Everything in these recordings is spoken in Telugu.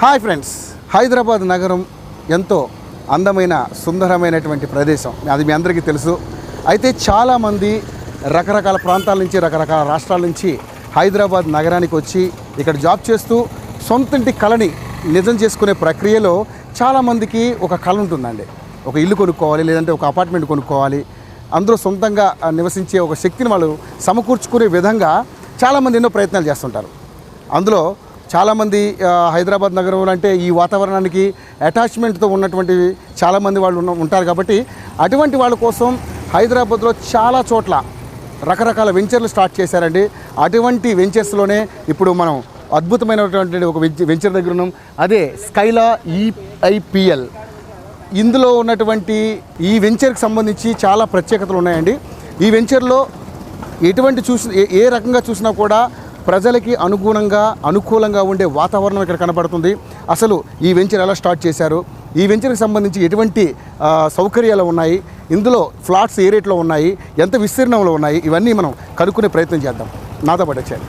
హాయ్ ఫ్రెండ్స్, హైదరాబాద్ నగరం ఎంతో అందమైన సుందరమైనటువంటి ప్రదేశం, అది మీ అందరికీ తెలుసు. అయితే చాలామంది రకరకాల ప్రాంతాల నుంచి, రకరకాల రాష్ట్రాల నుంచి హైదరాబాద్ నగరానికి వచ్చి ఇక్కడ జాబ్ చేస్తూ సొంతింటి కళని నిజం చేసుకునే ప్రక్రియలో చాలామందికి ఒక కళ ఉంటుందండి. ఒక ఇల్లు కొనుక్కోవాలి, లేదంటే ఒక అపార్ట్మెంట్ కొనుక్కోవాలి, అందులో సొంతంగా నివసించే ఒక శక్తిని వాళ్ళు సమకూర్చుకునే విధంగా చాలామంది ఎన్నో ప్రయత్నాలు చేస్తుంటారు. అందులో చాలామంది హైదరాబాద్ నగరం అంటే ఈ వాతావరణానికి అటాచ్మెంట్తో ఉన్నటువంటి చాలామంది వాళ్ళు ఉంటారు. కాబట్టి అటువంటి వాళ్ళ కోసం హైదరాబాద్లో చాలా చోట్ల రకరకాల వెంచర్లు స్టార్ట్ చేశారండి. అటువంటి వెంచర్స్లోనే ఇప్పుడు మనం అద్భుతమైనటువంటి ఒక వెంచర్ దగ్గర ఉన్నాం. అదే స్కైలా EIPL. ఇందులో ఉన్నటువంటి ఈ వెంచర్కి సంబంధించి చాలా ప్రత్యేకతలు ఉన్నాయండి. ఈ వెంచర్లో ఎటువంటి ఏ రకంగా చూసినా కూడా ప్రజలకి అనుకూలంగా ఉండే వాతావరణం ఇక్కడ కనబడుతుంది. అసలు ఈ వెంచర్ ఎలా స్టార్ట్ చేశారు, ఈ వెంచర్కి సంబంధించి ఎటువంటి సౌకర్యాలు ఉన్నాయి, ఇందులో ఫ్లాట్స్ ఏ రేట్లో ఉన్నాయి, ఎంత విస్తీర్ణంలో ఉన్నాయి, ఇవన్నీ మనం కనుక్కునే ప్రయత్నం చేద్దాం. నాతో పాటు వచ్చారు.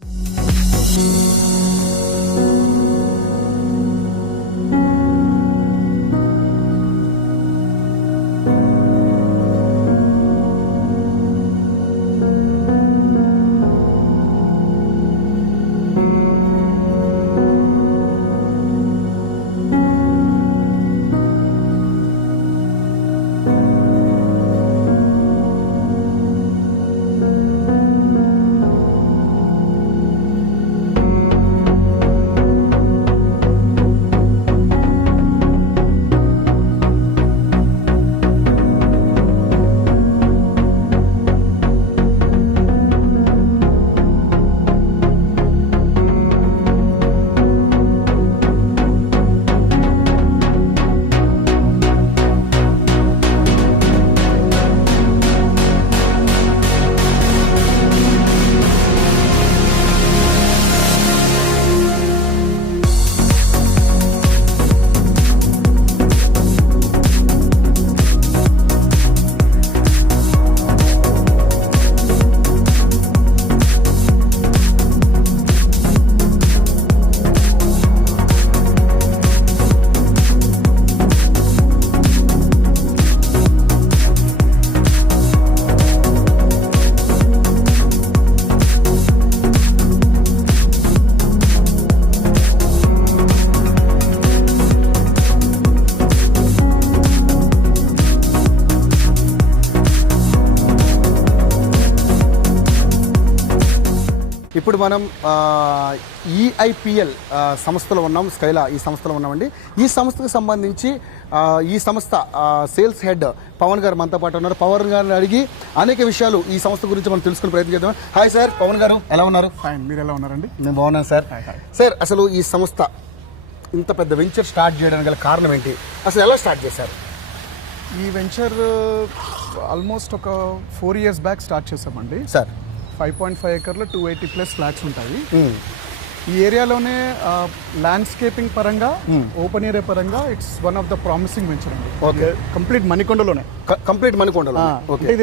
ఇప్పుడు మనం EIPL సంస్థలో ఉన్నాం. స్కైలా ఈ సంస్థలో ఉన్నామండి. ఈ సంస్థకు సంబంధించి ఈ సంస్థ సేల్స్ హెడ్ పవన్ గారు మనతో పాటు ఉన్నారు. పవన్ గారిని అడిగి అనేక విషయాలు ఈ సంస్థ గురించి మనం తెలుసుకునే ప్రయత్నం చేద్దాం. హాయ్ సార్, పవన్ గారు ఎలా ఉన్నారు? ఫైన్, మీరు ఎలా ఉన్నారండి? నేను బాగున్నాను సార్. సార్, అసలు ఈ సంస్థ ఇంత పెద్ద వెంచర్ స్టార్ట్ చేయడానికి గల కారణం ఏంటి? అసలు ఎలా స్టార్ట్ చేశారు? ఈ వెంచర్ ఆల్మోస్ట్ ఒక 4 years బ్యాక్ స్టార్ట్ చేసామండి సార్. 5.5 acres 280+ ఫ్లాట్స్ ఉంటాయి. ఈ ఏరియాలోనే ల్యాండ్స్కేపింగ్ పరంగా, ఓపెన్ ఏరియా పరంగా it's one of the promising venture అండి. ఓకే. కంప్లీట్ మణికొండలోనే.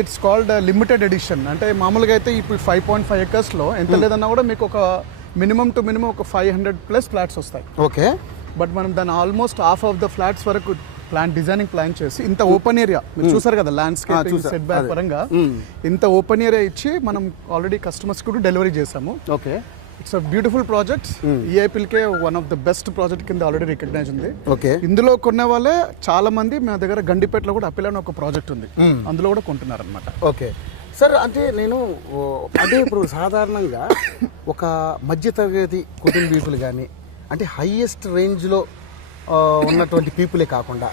It's called limited edition. అంటే మామూలుగా అయితే ఇప్పుడు 5.5 acres ఎంత లేదన్నా కూడా మీకు ఒక మినిమం టు మినిమం ఒక 500+ ఫ్లాట్స్ వస్తాయి. ఓకే. బట్ మనం దాన్ని almost half of the flats వరకు డిజైనింగ్ ప్లాన్ చేసి ఇంత ఓపెన్ ఏరియా మీరు చూసారు కదా, ల్యాండ్స్కేపింగ్ సెట్ బ్యాక్ పరంగా ఇంత ఓపెన్ ఏరియా ఇచ్చి మనం ఆల్రెడీ కస్టమర్స్ కూడా డెలివరీ చేసాము. Okay. It's a beautiful project. EIPLకే one of the best project కింద ఆల్రెడీ రికగ్నైజ్ ఉంది. ఓకే. ఇందులో కొన్న వాళ్ళే చాలా మంది మా దగ్గర గండిపేటలో కూడా అపిల్ అని ఒక ప్రాజెక్ట్ ఉంది, అందులో కూడా కొంటున్నారు అనమాట. Okay sir. అంటే ఇప్పుడు సాధారణంగా ఒక మధ్యతరగతి కుటుంబీకులు కానీ, అంటే హైయెస్ట్ రేంజ్లో ఉన్నటువంటి పీపులే కాకుండా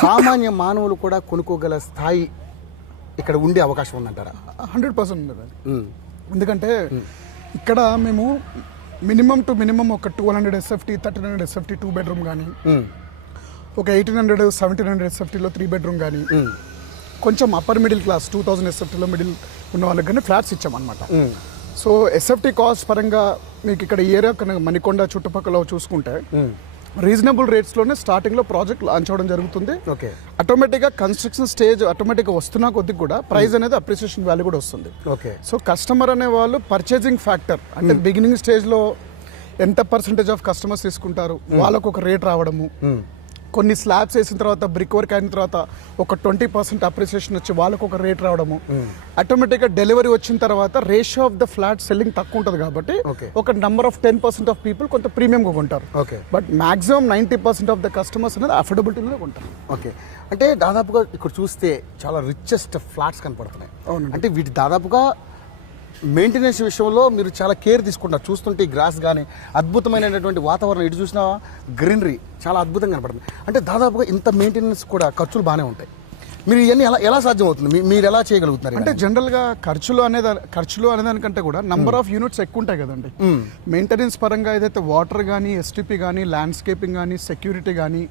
సామాన్య మానవులు కూడా కొనుక్కోగల స్థాయి ఇక్కడ ఉండే అవకాశం ఉందంటారా? 100% ఉంది. ఎందుకంటే ఇక్కడ మేము మినిమం టు మినిమం ఒక 200 SFT 1300 SFT 2 bedroom కానీ, ఒక 1800 1700 SFTలో 3 bedroom కానీ, కొంచెం అప్పర్ మిడిల్ క్లాస్ 2000 SFTలో మిడిల్ ఉన్న వాళ్ళకి కానీ ఫ్లాట్స్ ఇచ్చామన్నమాట. సో SFT కాస్ట్ పరంగా మీకు ఇక్కడ ఏరియా మణికొండ చుట్టుపక్కల చూసుకుంటే రీజనబుల్ రేట్స్లోనే స్టార్టింగ్లో ప్రాజెక్ట్ లాంచ్ అవ్వడం జరుగుతుంది. ఓకే. ఆటోమేటిక్గా కన్స్ట్రక్షన్ స్టేజ్ ఆటోమేటిక్గా వస్తున్నా కొద్దిగా కూడా ప్రైస్ అనేది అప్రిసియేషన్ వాల్యూ కూడా వస్తుంది. ఓకే. సో కస్టమర్ అనే వాళ్ళు పర్చేజింగ్ ఫ్యాక్టర్ అంటే బిగినింగ్ స్టేజ్లో ఎంత పర్సెంటేజ్ ఆఫ్ కస్టమర్స్ తీసుకుంటారు, వాళ్ళకు ఒక రేట్ రావడము, కొన్ని స్లాబ్స్ వేసిన తర్వాత బ్రిక్ వర్క్ అయిన తర్వాత ఒక 20% అప్రిసియేషన్ వచ్చి వాళ్ళకు ఒక రేట్ రావడము, ఆటోమేటిక్గా డెలివరీ వచ్చిన తర్వాత ratio of the flat selling తక్కువ ఉంటుంది కాబట్టి ఒక నెంబర్ ఆఫ్ 10% ఆఫ్ పీపుల్ కొంత ప్రీమియంగా కొంటారు. But maximum 90% of the customers అనేది అఫోర్డబిలిటీలో కొంటారు. ఓకే, అంటే దాదాపుగా ఇక్కడ చూస్తే చాలా రిచెస్ట్ ఫ్లాట్స్ కనపడుతున్నాయి. అంటే వీటి దాదాపుగా మెయింటెనెన్స్ విషయంలో మీరు చాలా కేర్ తీసుకుంటారు. చూస్తుంటే గ్రాస్ కానీ అద్భుతమైనటువంటి వాతావరణం, ఇటు చూసినా గ్రీనరీ చాలా అద్భుతంగా కనపడుతుంది. అంటే దాదాపుగా ఇంత మెయింటెనెన్స్ కూడా ఖర్చులు బాగానే ఉంటాయి. మీరు ఇవన్నీ ఎలా సాధ్యం అవుతుంది, మీరు ఎలా చేయగలుగుతున్నారు? అంటే జనరల్గా ఖర్చులు అనేదానికంటే కూడా నంబర్ ఆఫ్ యూనిట్స్ ఎక్కువ ఉంటాయి కదండి. మెయింటెనెన్స్ పరంగా ఏదైతే వాటర్ కానీ, ఎస్టీపీ కానీ, ల్యాండ్స్కేపింగ్ కానీ, సెక్యూరిటీ కానీ,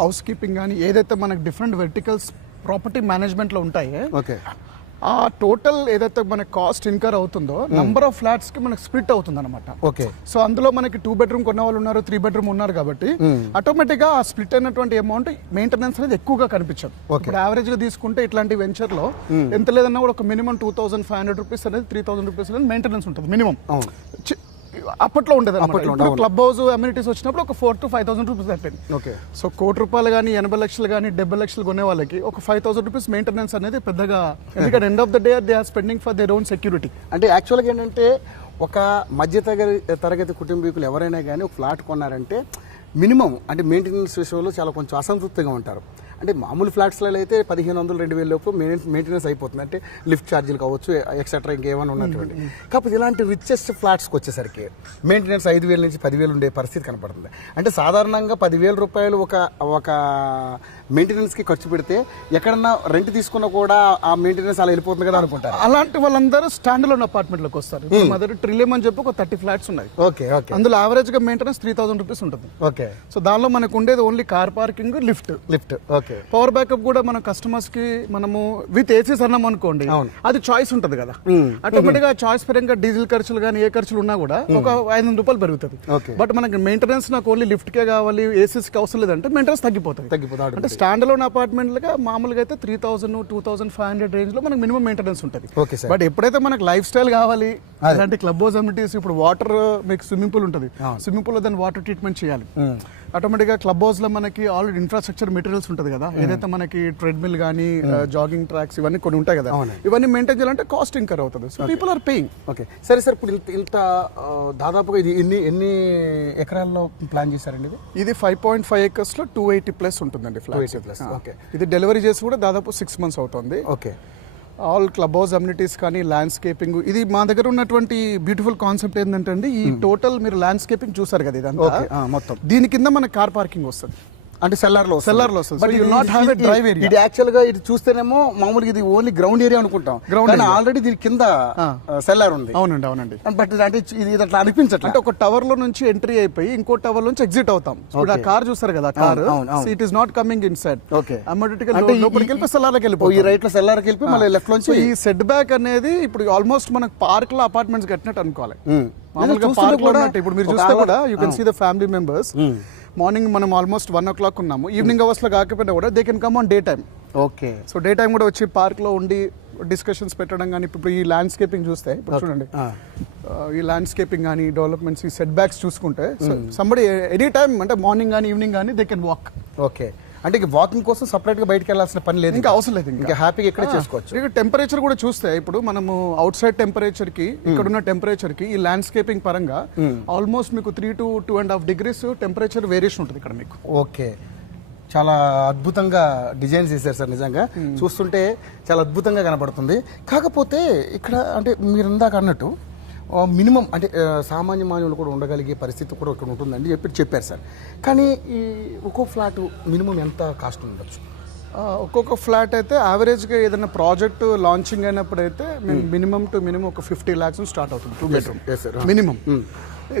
హౌస్ కీపింగ్ కానీ, ఏదైతే మనకు డిఫరెంట్ వెర్టికల్స్ ప్రాపర్టీ మేనేజ్మెంట్లో ఉంటాయి, ఆ టోటల్ ఏదైతే మనకి కాస్ట్ ఇన్కర్ అవుతుందో నంబర్ ఆఫ్ ఫ్లాట్స్ కి మనకి స్ప్లిట్ అవుతుంది అనమాట. ఓకే, సో అందులో మనకి 2 బెడ్రూమ్ కొన్న వాళ్ళు ఉన్నారు, 3 బెడ్రూమ్ ఉన్నారు కాబట్టి ఆటోమేటిక్ గా ఆ స్ప్లిట్ అయినటువంటి అమౌంట్ మెయింటెనెన్స్ అనేది ఎక్కువగా కనిపించదు. ఇప్పుడు యావరేజ్ గా తీసుకుంటే ఇట్లాంటి వెంచర్ లో ఎంత లేదన్నా కూడా ఒక మినిమం 2500 రూపీస్ అనేది 3000 రూపీస్ అనేది మెయింటెనెన్స్ ఉంటుంది మినిమం. అప్పట్లో ఉండేది. క్లబ్ హౌస్ అమ్యూనిటీస్ వచ్చినప్పుడు ఒక 4,000 to 5,000 రూపీస్ అయిపోయింది. ఓకే, సో ₹1,00,00,000 కానీ 80 లక్షలు కానీ 70 లక్షలు కొనే వాళ్ళకి ఒక 5,000 రూపీస్ మెయింటెనెన్స్ అనేది పెద్దగా, ఎందుకంటే end of the day they are spending for their own security. అంటే యాక్చువల్గా ఏంటంటే ఒక మధ్య తరగతి కుటుంబీకులు ఎవరైనా కానీ ఒక ఫ్లాట్ కొన్నారంటే మినిమం అంటే మెయింటెనెన్స్ విషయంలో చాలా కొంచెం అసంతృప్తిగా ఉంటారు. అంటే మామూలు ఫ్లాట్స్లో అయితే 1,500-2,000 లోపు మెయింటెనెన్స్ అయిపోతుంది. అంటే లిఫ్ట్ ఛార్జీలు కావచ్చు, ఎక్సెట్రా ఇంకేమైనా ఉన్నటువంటి. కాకపోతే ఇలాంటి రిచెస్ట్ ఫ్లాట్స్కి వచ్చేసరికి మెయింటెనెన్స్ 5,000 నుంచి 10,000 ఉండే పరిస్థితి కనపడుతుంది. అంటే సాధారణంగా 10,000 రూపాయలు ఒక మెయింటెనెన్స్కి ఖర్చు పెడితే ఎక్కడన్నా రెంట్ తీసుకున్నా కూడా ఆ మెయింటెనెన్స్ అలా వెళ్ళిపోతుంది కదా అనుకుంటారు. అలాంటి వాళ్ళందరూ స్టాండ్ అలోన్ అపార్ట్మెంట్లోకి వస్తారు. మొదటి ట్రిలియం అని చెప్పి ఒక 30 ఫ్లాట్స్ ఉన్నాయి. ఓకే, అందులో యావరేజ్ గా మెయింటెనెన్స్ 3,000 రూపీస్ ఉంటుంది. ఓకే, సో దానిలో మనకు ఉండేది only car parking, lift. Okay, power backup కూడా మన కస్టమర్స్ కి మనము విత్ ఏసీ అన్నాం అనుకోండి, అది చాయిస్ ఉంటుంది కదా. ఆటోమేటిక్ గా చాయిస్ పరంగా డీజిల్ ఖర్చులు కానీ ఏ ఖర్చులు ఉన్నా కూడా ఒక 500 రూపాయలు పెరుగుతుంది. బట్ మనకి మెయింటెనెన్స్ నాకు ఓన్లీ లిఫ్ట్ కే కావాలి, ఏసీస్ కి అవసరం లేదంటే మెయింటెనెన్స్ తగ్గిపోతుంది. అంటే స్టాండ్ అలోన్ అపార్ట్మెంట్లుగా మామూలుగా అయితే 3,000, 2,500 రేంజ్ లో మనకి మినిమం మెయింటెనెన్స్ ఉంటుంది. బట్ ఎప్పుడైతే మనకి లైఫ్ స్టైల్ కావాలి, అలాంటి క్లబ్ హౌస్ అమ్యూనిటీస్, ఇప్పుడు వాటర్ మీకు స్విమ్మింగ్ పూల్ ఉంటుంది, స్విమ్మింగ్ పూల్ లో దాన్ని వాటర్ ట్రీట్మెంట్ చేయాలి. ఆటోమేటిక్ గా క్లబ్ హౌస్ లో మనకి ఆల్రెడీ ఇన్ఫ్రాస్ట్రక్చర్ మెటీరియల్స్ ఉంటుంది కదా, ఏదైతే మనకి ట్రెడ్మిల్ కానీ జాగింగ్ ట్రాక్స్ ఇవన్నీ కొన్ని ఉంటాయి కదా, ఇవన్నీ మెయింటైన్ చేయాలంటే కాస్ట్ ఇంకర్ అవుతుంది. So people are paying. Okay, సరే సార్, ఇప్పుడు ఇంత దాదాపుగా ఇది ఎన్ని ఎకరాల్లో ప్లాన్ చేశారండి? ఇది 5.5 acres లో 280+ ఉంటుందండి ఫ్లాట్స్. ఓకే, ఇది డెలివరీ చేసి కూడా దాదాపు 6 months అవుతుంది. Okay, all club house amenities కానీ, ల్యాండ్స్కేపింగ్. ఇది మా దగ్గర ఉన్నటువంటి బ్యూటిఫుల్ కాన్సెప్ట్ ఏంటంటే అండి, ఈ టోటల్ మీరు ల్యాండ్స్కేపింగ్ చూసారు కదా, ఇదంతా మొత్తం దీని కింద మన కార్ పార్కింగ్ వస్తుంది. అంటే సెల్లార్లో వస్తుంది. But you not have a drive area. ఇది యాక్చువల్ గా ఇది చూస్తేనేమో మామూలుగా ఇది ఓన్లీ గ్రౌండ్ ఏరియా అనుకుంటాం, కానీ ఆల్రెడీ దీని కింద సెల్లార్ ఉంది. అవునండి. బట్ అంటే ఇది అట్లా అనిపించట్లేదు. అంటే ఒక టవర్ లో నుంచి ఎంట్రీ అయిపోయి ఇంకో టవర్ నుంచి ఎగ్జిట్ అవుతాం. ఇప్పుడు ఆ కార్ చూస్తారు కదా, car it is not coming in side. Okay, లోపలికి వెళ్ళి సెల్లార్కి వెళ్ళిపోయి ఈ రైట్ లో సెల్లార్కి వెళ్ళి మళ్ళీ లెఫ్ట్ నుంచి. ఈ సెట్ బ్యాక్ అనేది ఇప్పుడు ఆల్మోస్ట్ మనకు పార్క్ లో అపార్ట్మెంట్స్ కట్టినట్టు అనుకోవాలి. మామూలుగా పార్క్ లో ఉన్నట్టు ఇప్పుడు మీరు చూస్తే కూడా you can see the family members. Morning మనం ఆల్మోస్ట్ 1 o'clock ఉన్నాము, ఈవినింగ్ అవర్స్ లో కాకపోయినా కూడా they can come on day time. Okay, so day time కూడా వచ్చి పార్క్ లో ఉండి డిస్కషన్స్ పెట్టడం కానీ. ఇప్పుడు ఈ ల్యాండ్స్కేపింగ్ చూస్తే ఇప్పుడు చూడండి, ఈ ల్యాండ్స్కేపింగ్ కానీ, డెవలప్మెంట్స్, ఈ సెట్ బ్యాక్స్ చూసుకుంటే సంబడి ఎనీ టైమ్ అంటే మార్నింగ్ కానీ ఈవినింగ్ కానీ దే కెన్ వాక్. ఓకే, అంటే వాకింగ్ కోసం సపరేట్ గా బయటకు వెళ్ళాల్సిన పని లేదు, ఇంకా అవసరం లేదు, ఇంకా హ్యాపీగా ఇక్కడే చేసుకోవచ్చు. ఇక టెంపరేచర్ కూడా చూస్తే ఇప్పుడు మనము అవుట్ సైడ్ టెంపరేచర్ కి ఇక్కడ ఉన్న టెంపరేచర్ కి ఈ ల్యాండ్స్కేపింగ్ పరంగా ఆల్మోస్ట్ మీకు 3 to 2.5 degrees టెంపరేచర్ వేరియేషన్ ఉంటుంది ఇక్కడ మీకు. ఓకే, చాలా అద్భుతంగా డిజైన్ చేశారు సార్, నిజంగా చూస్తుంటే చాలా అద్భుతంగా కనబడుతుంది. కాకపోతే ఇక్కడ అంటే మీరు ఇందాక అన్నట్టు మినిమం అంటే సామాన్య మానవులు కూడా ఉండగలిగే పరిస్థితి కూడా ఇక్కడ ఉంటుందండి చెప్పారు సార్. కానీ ఈ ఒక్కో ఫ్లాట్ మినిమం ఎంత కాస్ట్ ఉండొచ్చు? ఒక్కొక్క ఫ్లాట్ అయితే యావరేజ్గా ఏదైనా ప్రాజెక్ట్ లాంచింగ్ అయినప్పుడు అయితే మినిమం టు మినిమం ఒక 50 lakhs స్టార్ట్ అవుతుంది 2 bedroom మినిమం.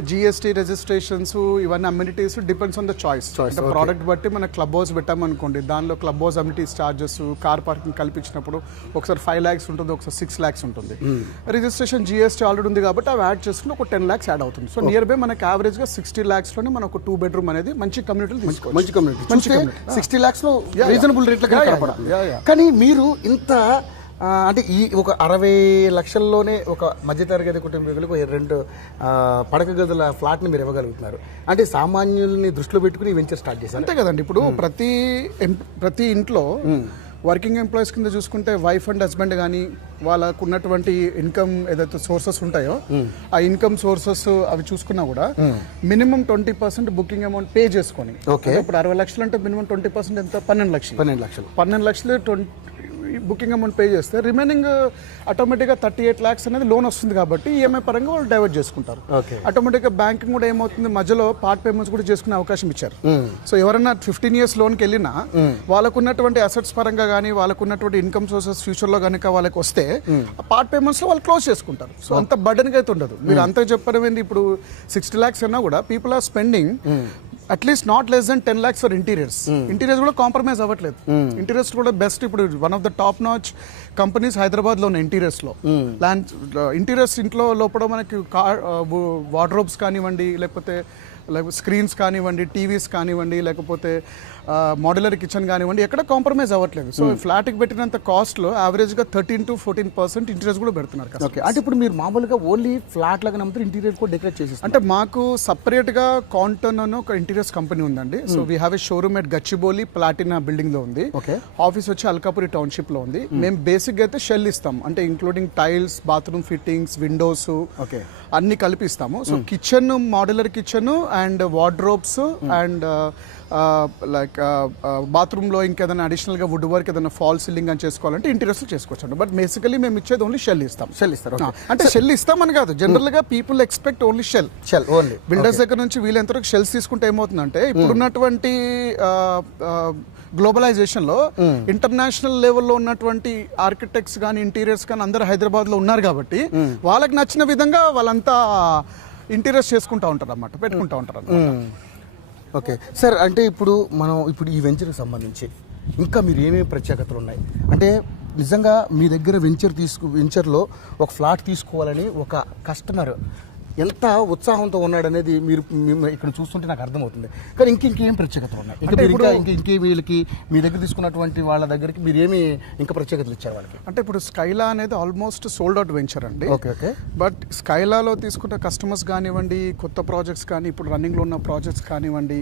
జిఎస్టీ రిజిస్ట్రేషన్స్ ఇవన్నీ amenities depends on the choice. అంటే ప్రోడక్ట్ బట్టి మన క్లబ్ హౌస్ పెట్టామనుకోండి, దానిలో club house amenities charges, car parking కల్పించినప్పుడు ఒకసారి 5 lakhs ఉంటుంది, ఒకసారి 6 lakhs ఉంటుంది. రిజిస్ట్రేషన్ జిఎస్టీ ఆల్రెడీ ఉంది కాబట్టి అవి యాడ్ చేసుకుని ఒక 10 lakhs యాడ్ అవుతుంది. సో నియర్ బై మనకి యావరేజ్ గా 60 lakhs లోనే మనం ఒక 2 bedroom అనేది మంచి కమ్యూనిటీ తీసుకోవచ్చు. మంచి కమ్యూనిటీ 60 lakhs లో రీజనబుల్ రేట్ లో కనపడాలి. కానీ మీరు ఇంత అంటే ఈ ఒక 60 లక్షల్లోనే ఒక మధ్యతరగతి కుటుంబీకులకు 2 పడక గదుల ఫ్లాట్ని మీరు ఇవ్వగలుగుతున్నారు. అంటే సామాన్యుల్ని దృష్టిలో పెట్టుకుని వెంచర్ స్టార్ట్ చేశారు. అంతే కదండి. ఇప్పుడు ప్రతి ఇంట్లో వర్కింగ్ ఎంప్లాయీస్ కింద చూసుకుంటే వైఫ్ అండ్ హస్బెండ్ కానీ వాళ్ళకు ఉన్నటువంటి ఇన్కమ్ ఏదైతే సోర్సెస్ ఉంటాయో ఆ ఇన్కమ్ సోర్సెస్ అవి చూసుకున్నా కూడా మినిమం 20% బుకింగ్ అమౌంట్ పే చేసుకొని, ఇప్పుడు 60 లక్షలు అంటే మినిమం 20% ఎంత 12 లక్షలు బుకింగ్ అమౌంట్ పే చేస్తే రిమైనింగ్ ఆటోమేటిక్గా 38 lakhs అనేది లోన్ వస్తుంది కాబట్టి ఈఎంఐ పరంగా వాళ్ళు డైవర్ట్ చేసుకుంటారు. ఆటోమేటిక్గా బ్యాంకింగ్ కూడా ఏమవుతుంది, మధ్యలో పార్ట్ పేమెంట్స్ కూడా చేసుకునే అవకాశం ఇచ్చారు. సో ఎవరైనా 15 years లోన్కి వెళ్ళినా వాళ్ళకున్నటువంటి అసెట్స్ పరంగా కానీ వాళ్ళకున్నటువంటి ఇన్కమ్ సోర్సెస్ ఫ్యూచర్లో కనుక వాళ్ళకి వస్తే ఆ పార్ట్ పేమెంట్స్లో వాళ్ళు క్లోజ్ చేసుకుంటారు. సో అంత బర్డెన్గా అయితే ఉండదు. మీరు అంత చెప్పడం ఏంది, ఇప్పుడు 60 lakhs అన్నా కూడా people are spending at least not less than 10 lakhs for interiors కూడా కాంప్రమైజ్ అవ్వట్లేదు. ఇంటీరియర్స్ కూడా బెస్ట్. ఇప్పుడు one of the top notch companies హైదరాబాద్లో ఉన్నాయి ఇంటీరియర్స్లో. ఇంటీరియర్స్ ఇంట్లో లోపల మనకి వార్డ్రోబ్స్ కానివ్వండి, లేకపోతే స్క్రీన్స్ కానివ్వండి, టీవీస్ కానివ్వండి, లేకపోతే మోడ్యులర్ కిచెన్ కానివ్వండి, ఎక్కడ కాంప్రమైజ్ అవ్వట్లేదు. సో ఫ్లాట్కి పెట్టినంత కాస్ట్లో యావరేజ్గా 13 to 14% ఇంటీరియర్స్ కూడా పెడుతున్నారు. అంటే ఇప్పుడు మీరు మామూలుగా ఓన్లీ ఫ్లాట్ లాగా నమ్ముతారు, ఇంటీరియర్ కూడా డెకరేట్ చేసి? అంటే మాకు సపరేట్గా కాంటన్ అని ఒక ఇంటీరియర్స్ కంపెనీ ఉందండి. So we have a showroom at Gachibowli Platina building లో ఉంది. ఆఫీస్ వచ్చి అల్కాపురి టౌన్షిప్ లో ఉంది. మేము బేసిక్గా అయితే షెల్ ఇస్తాం, అంటే including tiles, bathroom fittings, windows అన్ని కలిపిస్తాము. So kitchen, modular kitchen and wardrobes and like బాత్రూంలో ఇంకేదైనా అడిషనల్గా వుడ్ వర్క్ ఏదైనా ఫాల్ సీలింగ్ అని చేసుకోవాలంటే ఇంటీరియర్స్ చేసుకోవచ్చు. బట్ బేసికలీ మేము ఇచ్చేది ఓన్లీ షెల్ ఇస్తాం. అంటే షెల్ ఇస్తామని కాదు, జనరల్గా people expect only shell only. Builders దగ్గర నుంచి వీళ్ళంతవరకు షెల్స్ తీసుకుంటే ఏమవుతుందంటే ఇప్పుడున్నటువంటి గ్లోబలైజేషన్లో ఇంటర్నేషనల్ లెవెల్లో ఉన్నటువంటి ఆర్కిటెక్ట్స్ కానీ ఇంటీరియర్స్ కానీ అందరూ హైదరాబాద్లో ఉన్నారు కాబట్టి వాళ్ళకి నచ్చిన విధంగా వాళ్ళంతా ఇంటీరియర్స్ చేసుకుంటూ ఉంటారు అన్నమాట, పెట్టుకుంటూ ఉంటారు అన్నమాట. ఓకే సార్, అంటే ఇప్పుడు ఈ వెంచర్కి సంబంధించి ఇంకా మీరు ఏమేమి ప్రత్యేకతలు ఉన్నాయి? అంటే నిజంగా మీ దగ్గర వెంచర్లో ఒక ఫ్లాట్ తీసుకోవాలని ఒక కస్టమర్ ఎంత ఉత్సాహంతో ఉన్నాడనేది మీరు ఇక్కడ చూస్తుంటే నాకు అర్థమవుతుంది. కానీ ఇంకేం ప్రత్యేకతలు ఉన్నాయి? ఇంకే వీళ్ళకి మీ దగ్గర తీసుకున్నటువంటి వాళ్ళ దగ్గరికి మీరు ఏమి ఇంకా ప్రత్యేకతలు ఇచ్చారు వాళ్ళకి? అంటే ఇప్పుడు స్కైలా అనేది ఆల్మోస్ట్ సోల్డ్ అవుట్ వెంచర్ అండి. ఓకే. బట్ స్కైలాలో తీసుకున్న కస్టమర్స్ కానివ్వండి, కొత్త ప్రాజెక్ట్స్ కానీ, ఇప్పుడు రన్నింగ్లో ఉన్న ప్రాజెక్ట్స్ కానివ్వండి,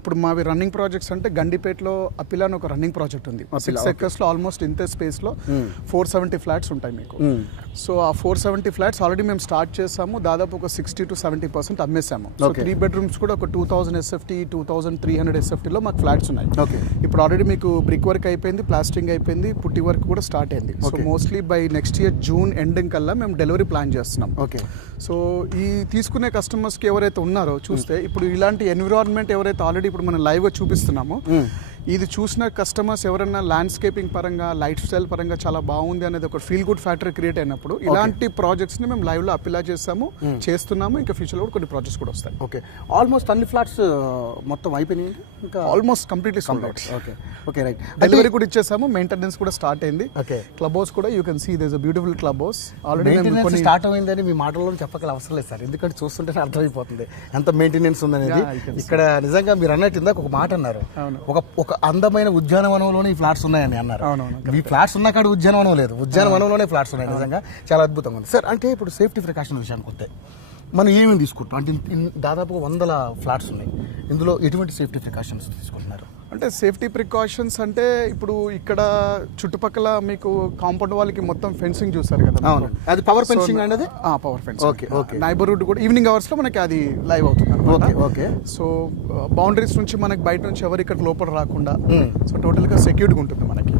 ఇప్పుడు మావి రన్నింగ్ ప్రాజెక్ట్స్ అంటే గండిపేటలో అపిలా అని ఒక రన్నింగ్ ప్రాజెక్ట్ ఉంది. 6 acres లో ఆల్మోస్ట్ ఇంతే స్పేస్లో 470 ఫ్లాట్స్ ఉంటాయి మీకు. సో ఆ 470 ఫ్లాట్స్ ఆల్రెడీ మేము స్టార్ట్ చేసాము. దాదాపు ఒక 60 to 70% అమ్మేసాము. సో 3 bedrooms కూడా ఒక 2000 SFT, 2300 SFT లో మాకు ఫ్లాట్స్ ఉన్నాయి. ఇప్పుడు ఆల్రెడీ మీకు బ్రిక్ వర్క్ అయిపోయింది, ప్లాస్టరింగ్ అయిపోయింది, పుట్టి వర్క్ కూడా స్టార్ట్ అయింది. So mostly by next year June ending కల్లా మేము డెలివరీ ప్లాన్ చేస్తున్నాం. సో ఈ తీసుకునే కస్టమర్స్కి ఎవరైతే ఉన్నారో చూస్తే ఇప్పుడు ఇలాంటి ఎన్విరాన్మెంట్ ఎవరైతే ఆల్రెడీ ఇప్పుడు మనం లైవ్గా చూపిస్తున్నామో ఇది చూసిన కస్టమర్స్ ఎవరైనా ల్యాండ్స్కేపింగ్ పరంగా, లైఫ్ స్టైల్ పరంగా చాలా బాగుంది అనేది ఒక ఫీల్ గుడ్ ఫ్యాక్టర్ క్రియేట్ అయినప్పుడు ఇలాంటి ప్రాజెక్ట్స్ని మేము లైవ్లో అప్లై చేస్తున్నాము. ఇంకా ఫ్యూచర్లో కూడా కొన్ని ప్రాజెక్ట్స్ కూడా వస్తాయి. ఓకే. ఆల్మోస్ట్ అన్ని ఫ్లాట్స్ మొత్తం అయిపోయినాయి, ఇంకా almost completely sold out. Okay right. Delivery కూడా ఇచ్చేసాము, మెయింటెనెన్స్ కూడా స్టార్ట్ అయింది. క్లబ్ హౌస్ కూడా you can see there is a beautiful club house. Already start అయిందని మీ మాటల్లో చెప్పగల అవసరం లేదు సార్, ఎందుకంటే చూస్తుంటే అర్థమైపోతుంది ఎంత మెయింటెనెన్స్ ఉందనేది. ఇక్కడ నిజంగా మీరు అన్నట్టు ఇందాక ఒక మాట అన్నారు, ఒక అందమైన ఉద్యానవనంలోనే ఈ ఫ్లాట్స్ ఉన్నాయని అన్నారు. ఈ ఫ్లాట్స్ ఉన్న కాడ ఉద్యానవనం లేదు, ఉద్యానవనంలోనే ఫ్లాట్స్ ఉన్నాయి. నిజంగా చాలా అద్భుతంగా ఉంది సార్. అంటే ఇప్పుడు సేఫ్టీ ప్రికాషన్ విషయానికి వస్తే మనం ఏమేమి తీసుకుంటాం? అంటే దాదాపుగా 100 ఫ్లాట్స్ ఉన్నాయి, ఇందులో ఎటువంటి సేఫ్టీ ప్రికాషన్స్ తీసుకుంటున్నారు? అంటే సేఫ్టీ ప్రికాషన్స్ అంటే ఇప్పుడు ఇక్కడ చుట్టుపక్కల మీకు కాంపౌండ్ వాళ్ళకి మొత్తం ఫెన్సింగ్ చూస్తారు కదా, అది పవర్ ఫెన్సింగ్ అనేది. పవర్ ఫెన్సింగ్ నైబర్హుడ్ కూడా ఈవినింగ్ అవర్స్ లో మనకి అది లైవ్ అవుతుంది. సో బౌండరీస్ నుంచి మనకి బయట నుంచి ఎవరు ఇక్కడ లోపల రాకుండా సో టోటల్ గా సెక్యూరిటీ ఉంటుంది మనకి.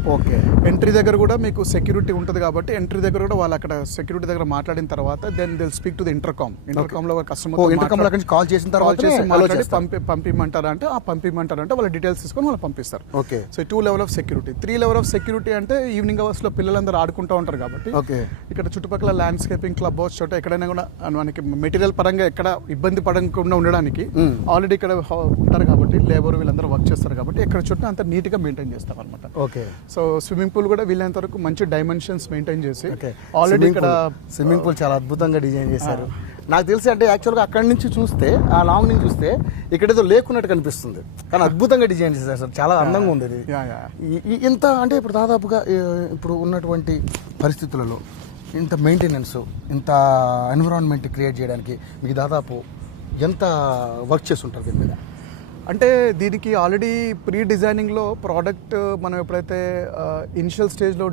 ఎంట్రీ దగ్గర కూడా మీకు సెక్యూరిటీ ఉంటుంది కాబట్టి ఎంట్రీ దగ్గర కూడా వాళ్ళు అక్కడ సెక్యూరిటీ దగ్గర మాట్లాడిన తర్వాత then they'll speak to the intercom లో కస్టమర్ కాల్ చేసిన తర్వాత పంపిమంటారా అంటే పంపిమంటారంటే వాళ్ళ డీటెయిల్స్ తీసుకొని వాళ్ళు పంపిస్తారు. So 2 level of security. 3 level of security అంటే ఈవినింగ్ అవర్స్ లో పిల్లలందరూ ఆడుకుంటూ ఉంటారు కాబట్టి ఇక్కడ చుట్టుపక్కల ల్యాండ్స్కేపింగ్ క్లబ్ హౌస్ చోట ఎక్కడైనా కూడా మనకి మెటీరియల్ పరంగా ఎక్కడ ఇబ్బంది పడకుండా ఉండడానికి ఆల్రెడీ ఇక్కడ ఉంటారు కాబట్టి లేబర్ వీళ్ళందరూ వర్క్ చేస్తారు కాబట్టి ఇక్కడ చుట్టూ అంత నీట్ గా మెయింటైన్ చేస్తాం అనమాట. సో స్విమ్మింగ్ పూల్ కూడా వీళ్ళంత వరకు మంచి డైమెన్షన్స్ మెయింటైన్ చేసి ఆల్రెడీ ఇక్కడ స్విమ్మింగ్ పూల్ చాలా అద్భుతంగా డిజైన్ చేశారు. నాకు తెలిసి అంటే యాక్చువల్గా అక్కడి నుంచి చూస్తే ఆ లాంగ్ నుంచి చూస్తే ఇక్కడేదో లేకున్నట్టు కనిపిస్తుంది, కానీ అద్భుతంగా డిజైన్ చేశారు సార్, చాలా అందంగా ఉంది ఇది. ఇంత అంటే ఇప్పుడు దాదాపుగా ఇప్పుడు ఉన్నటువంటి పరిస్థితులలో ఇంత మెయింటెనెన్స్, ఇంత ఎన్విరాన్మెంట్ క్రియేట్ చేయడానికి మీకు దాదాపు ఎంత వర్క్ చేసి ఉంటారు దీని మీద? అంటే దీనికి ఆల్రెడీ ప్రీ డిజైనింగ్లో ప్రోడక్ట్ మనం ఎప్పుడైతే ఇనిషియల్ స్టేజ్లో